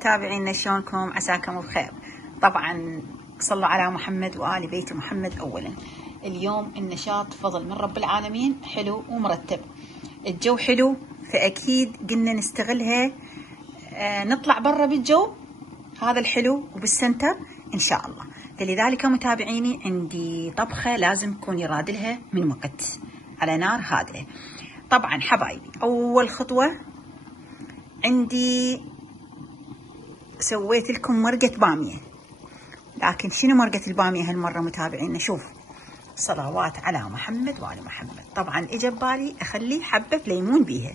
متابعينا شلونكم؟ عساكم بخير. طبعا صلوا على محمد وآل بيت محمد. أولا اليوم النشاط فضل من رب العالمين، حلو ومرتب، الجو حلو، فأكيد قلنا نستغلها. نطلع برا بالجو هذا الحلو وبالسنتر إن شاء الله. فلذلك متابعيني عندي طبخة لازم تكوني رادلها من وقت على نار هادئة. طبعا حبايبي، أول خطوة عندي سويت لكم مرقة بامية، لكن شنو مرقة البامية هالمرة متابعينا؟ شوف، صلوات على محمد وآل محمد. طبعا اجى ببالي اخلي حبة ليمون بيها،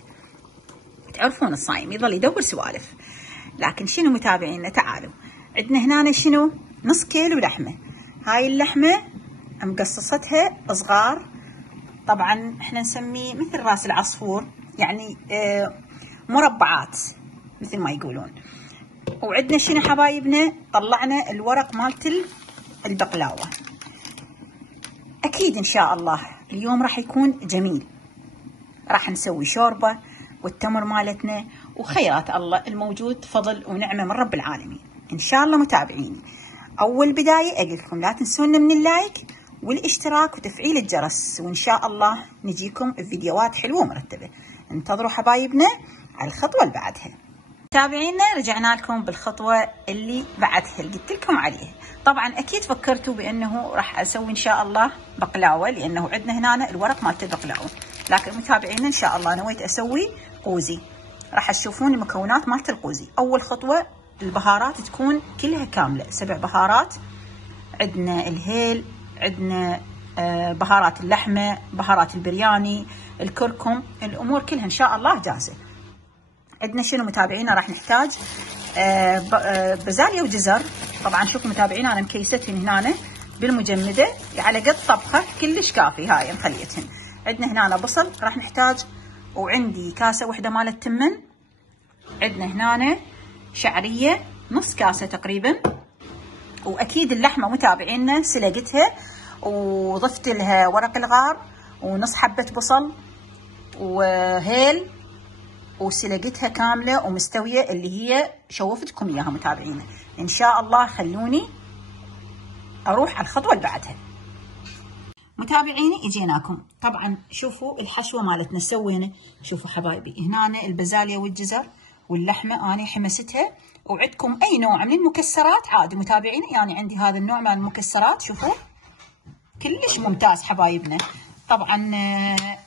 تعرفون الصايم يظل يدور سوالف. لكن شنو متابعينا، تعالوا عندنا هنا شنو، نص كيلو لحمة. هاي اللحمة مقصصتها صغار، طبعا احنا نسميه مثل راس العصفور، يعني مربعات مثل ما يقولون. وعندنا شنو حبايبنا، طلعنا الورق مالت البقلاوة. اكيد ان شاء الله اليوم راح يكون جميل، راح نسوي شوربة والتمر مالتنا وخيرات الله الموجود فضل ونعمة من رب العالمين ان شاء الله. متابعيني اول بداية اقول لكم لا تنسونا من اللايك والاشتراك وتفعيل الجرس، وان شاء الله نجيكم بفيديوهات حلوة ومرتبة. انتظروا حبايبنا على الخطوة اللي بعدها. متابعينا رجعنا لكم بالخطوة اللي بعدها اللي قلت لكم عليها. طبعا اكيد فكرتوا بانه راح اسوي ان شاء الله بقلاوة، لانه عندنا هنا الورق مالت البقلاوة، لكن متابعينا ان شاء الله نويت اسوي قوزي. راح تشوفون المكونات مالت القوزي. اول خطوة البهارات تكون كلها كاملة، 7 بهارات. عندنا الهيل، عندنا بهارات اللحمة، بهارات البرياني، الكركم، الامور كلها ان شاء الله جاهزة. عندنا شنو متابعينا، راح نحتاج بزالية وجزر. طبعا شوفوا متابعينا انا مكيستهن هنا بالمجمدة على قد طبخة كلش كافي، هاي مخليتهن. عندنا هنا بصل راح نحتاج، وعندي كاسة واحدة مال التمن. عندنا هنا شعرية نص كاسة تقريبا. واكيد اللحمة متابعينا سلقتها وضفت لها ورق الغار ونص حبة بصل وهيل، وسلقتها كاملة ومستوية اللي هي شوفتكم اياها متابعينا. ان شاء الله خلوني اروح على الخطوة اللي بعدها. متابعيني اجيناكم. طبعا شوفوا الحشوة مالتنا سوينا. شوفوا حبايبي هنا البزالية والجزر واللحمة انا حمستها، وعندكم اي نوع من المكسرات عادي متابعيني، يعني عندي هذا النوع من المكسرات شوفوا كلش ممتاز حبايبنا. طبعا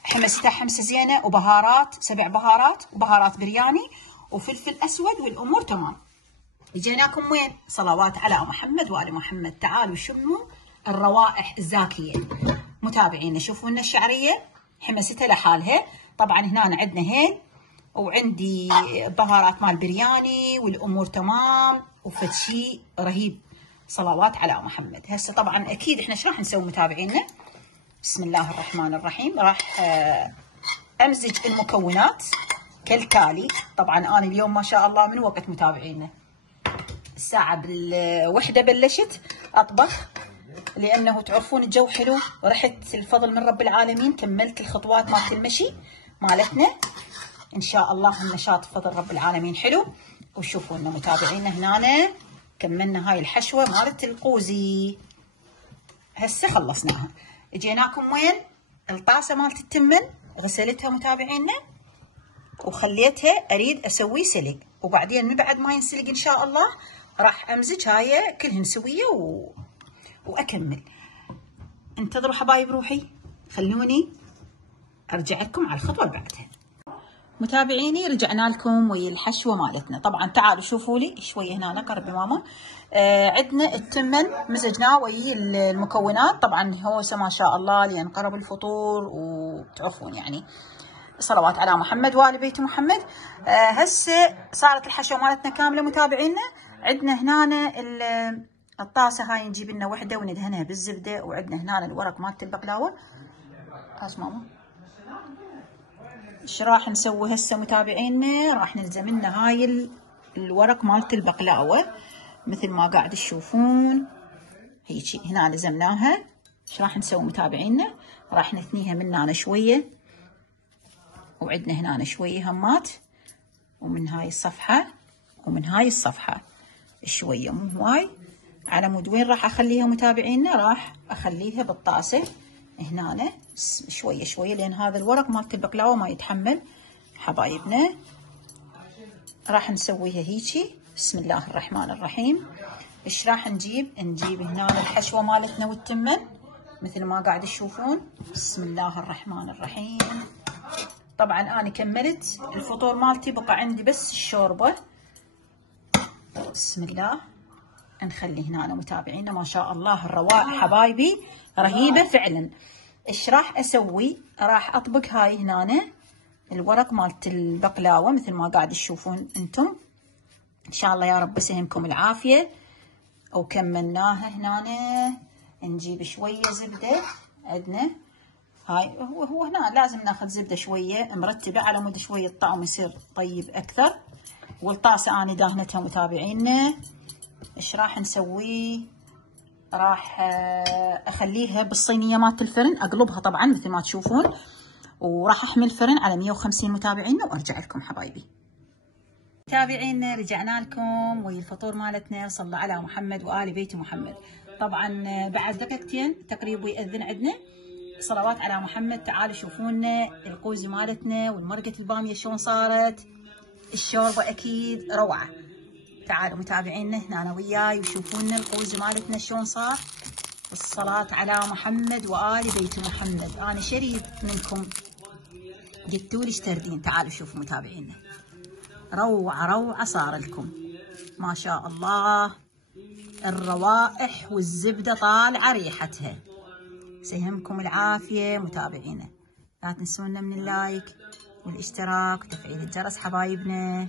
حمستها حمسه زينه، وبهارات 7 بهارات وبهارات برياني وفلفل اسود والامور تمام. جيناكم وين؟ صلوات على محمد وآل محمد. تعالوا شموا الروائح الزاكيه متابعينا. شوفوا لنا الشعريه حمستها لحالها. طبعا هنا عندنا هيل، وعندي بهارات مال برياني والامور تمام، وفد شيء رهيب. صلوات على محمد. هسه طبعا اكيد احنا ايش راح نسوي متابعينا؟ بسم الله الرحمن الرحيم. راح امزج المكونات كالتالي. طبعا انا اليوم ما شاء الله من وقت متابعينا الساعة بالوحدة بلشت اطبخ، لانه تعرفون الجو حلو، رحت الفضل من رب العالمين كملت الخطوات مالت المشي مالتنا ان شاء الله. النشاط فضل رب العالمين حلو. وشوفوا لنا متابعينا هنا كملنا هاي الحشوة مالت القوزي، هسه خلصناها. اجيناكم وين؟ الطاسة مالت التمن غسلتها متابعينا وخليتها اريد اسوي سلق، وبعدين من بعد ما ينسلق ان شاء الله راح امزج هاي كلهن سوية واكمل. انتظروا حبايب روحي، خلوني ارجع لكم على الخطوة اللي بعدها. متابعيني رجعنا لكم ويا الحشوة مالتنا. طبعا تعالوا شوفوا لي شوية هنا قرب ماما. عندنا التمن مزجناه ويا المكونات. طبعا هوسه ما شاء الله لان قرب الفطور وتعرفون يعني صلوات على محمد وآل بيت محمد. هسه صارت الحشوة مالتنا كاملة متابعينا. عندنا هنا الطاسة هاي نجيب لنا وحدة وندهنها بالزبدة، وعندنا هنا الورق مالت البقلاوة. هاس ماما ايش راح نسوي هسه متابعينا؟ راح نلزم لنا هاي الورق مالت البقلاوة مثل ما قاعد تشوفون هيجي هنا لزمناها. ايش راح نسوي متابعينا؟ راح نثنيها من هنا شوية، وعندنا هنا شوية همات، ومن هاي الصفحة ومن هاي الصفحة شوية، مو هواي، على مود وين راح اخليها متابعينا؟ راح اخليها بالطاسة هنا شوية شوية، لان هذا الورق مالت البقلاوة ما يتحمل حبايبنا. راح نسويها هيجي. بسم الله الرحمن الرحيم. ايش راح نجيب هنا الحشوة مالتنا والتمن مثل ما قاعد تشوفون. بسم الله الرحمن الرحيم. طبعا انا كملت الفطور مالتي، بقى عندي بس الشوربة. بسم الله. نخلي هنا متابعينا ما شاء الله الروائح حبايبي رهيبة فعلا. ايش راح اسوي؟ راح اطبق هاي هنا الورق مالت البقلاوة مثل ما قاعد تشوفون انتم. ان شاء الله يا رب يسهمكم العافية. وكملناها هنا. نجيب شوية زبدة عندنا. هاي هو هنا لازم ناخذ زبدة شوية مرتبة على مود شوية الطعم يصير طيب اكثر. والطاسة انا داهنتها متابعينا. ايش راح نسوي؟ راح اخليها بالصينية مالت الفرن، اقلبها طبعا مثل ما تشوفون، وراح احمل الفرن على 150 متابعينا وارجع لكم حبايبي. متابعينا رجعنا لكم ويا الفطور مالتنا. صلى على محمد وآل بيت محمد. طبعا بعد دقيقتين تقريبا يأذن عندنا. صلوات على محمد. تعالوا شوفونا القوزي مالتنا والمرقة البامية شلون صارت. الشوربة اكيد روعة. تعالوا متابعينا هنا أنا وياي وشوفونا القوزي مالتنا شلون صار. الصلاة على محمد وآل بيت محمد. أنا شريف منكم قلتولي ايش تردين. تعالوا شوفوا متابعينا. روعة روعة صار لكم ما شاء الله. الروائح والزبدة طالعة ريحتها. سيهمكم العافية متابعينا. لا تنسونا من اللايك والاشتراك وتفعيل الجرس حبايبنا.